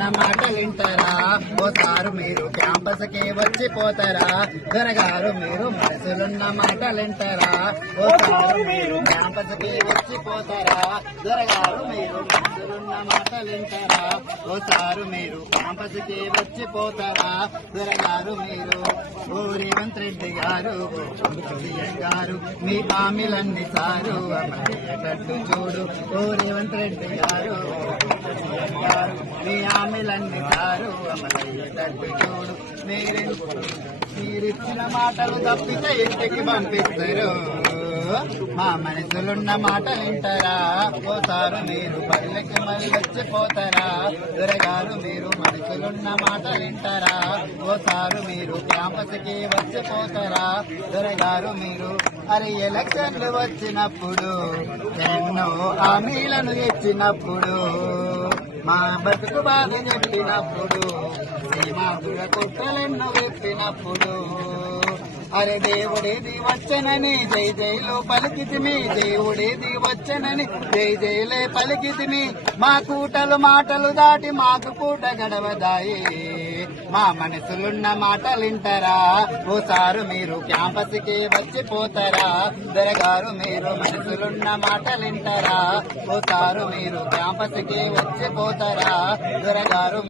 నమాట వింటారా? ఓసారు మీరు క్యాంపస్ వచ్చి పోతారా దొరగారు మీరు మనసులున్న మాటలింటారా ఓసారు మీరు క్యాంపస్ వచ్చి పోతారా దొరగారు మీరు మనసులున్న మాటలింటారా ఓసారు మీరు క్యాంపస్ వచ్చి పోతారా దొరగారు మీరు ఓ రేవంత్ రెడ్డి గారు గారు మీ హామీలన్నీ సారు చూడు ఓ రేవంత్ రెడ్డి గారు. మీ హామీలన్నీ సారు చూడు మీరే. మీరిచ్చిన మాటలు తప్పితే ఇంటికి పంపిస్తారు. మా మనసులున్న మాటలు వింటారా? పోతారు మీరు పల్లెకి మళ్ళీ వచ్చిపోతారా దొరగారు మీరు మనసులున్న మాటలు వింటారా? పోతారు మీరు క్యాంపస్కి వచ్చిపోతారా దొరగారు మీరు అరే ఎలక్షన్లు వచ్చినప్పుడు ఎన్నో హామీలను ఇచ్చినప్పుడు మా బతుకు బాధ చెప్పినప్పుడు సీమాతుల కుట్రలెన్నో చెప్పినప్పుడు అరే దేవుడేది వచ్చనని జై జైలో పలికితిమి దేవుడేది వచ్చనని జై జైలే పలికితిమి మా. కూటలు మాటలు దాటి మాకు పూట గడవదాయి. మా మనసులున్న మాటలింటారా? ఓసారు మీరు క్యాంపస్కి వచ్చిపోతారా? దొరగారు మీరు మనసులున్న మాటలింటారా? ఓసారు మీరు క్యాంపస్కి వచ్చిపోతారా? దొరగారు